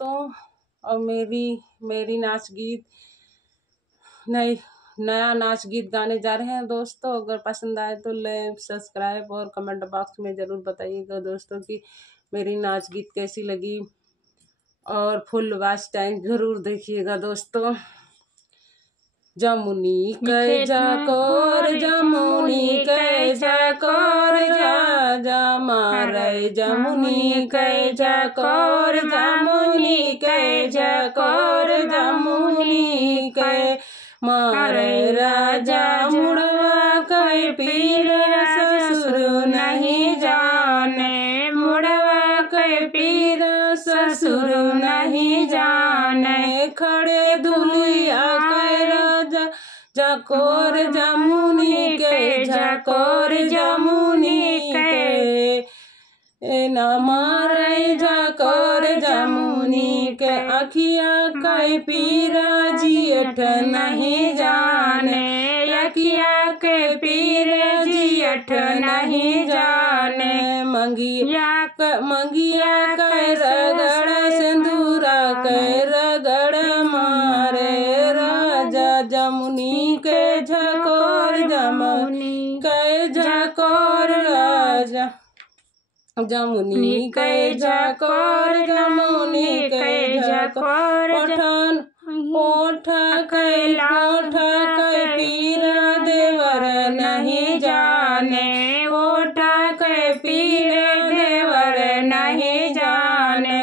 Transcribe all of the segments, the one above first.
दोस्तों। और मेरी नाच गीत नया नाच गीत गाने जा रहे हैं दोस्तों। अगर पसंद आए तो लाइक सब्सक्राइब और कमेंट बॉक्स में ज़रूर बताइएगा दोस्तों कि मेरी नाच गीत कैसी लगी, और फुल वॉच टाइम ज़रूर देखिएगा दोस्तों। जमुनी कै जाकोर जमुनी कै जाकोर जा जा मारे जमुनी कै जाकोर जमुनी कै जाकोर जमुनी कै मारे राजा मुड़वा कै पीर ससुर नहीं जाने, मुड़वा कै पीर ससुर नहीं जाने। खड़े दुलिया कै राजा जाकोर जमुनी के जाकोर जमुनी के न मारे जाकोर जमुनी के। अखिया कै पीरा जियठ नहीं जाने, अखिया के पीर जियठ नहीं जाने। मंगिया कै रगड़ सिंदूरा कै रगड़ मारे राजा जमुनी के जाकोर जमुनी कै जाकोर राजा जमुनी कै जाकोर जमुनी कै जाकोर। ओठ कै पीर देवर नहीं जाने, ओठ कै पीर देवर नहीं जाने।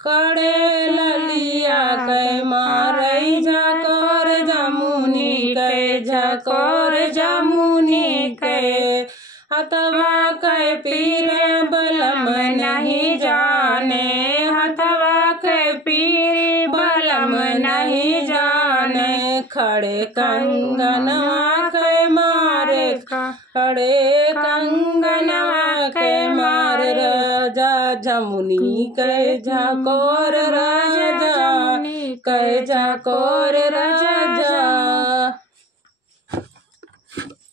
खड़े ललिया कै मारे जाकोर जमुनी कै जाकोर जमुनी कै। हथवा कै पीर बलम नहीं जाने, हथवा कै पीर बलम नहीं जाने। खड़े कंगनवा कै मारे, खड़े कंगनवा कै मारे राजा जमुनी कै जाकोर राजा कै जाकोर राजा।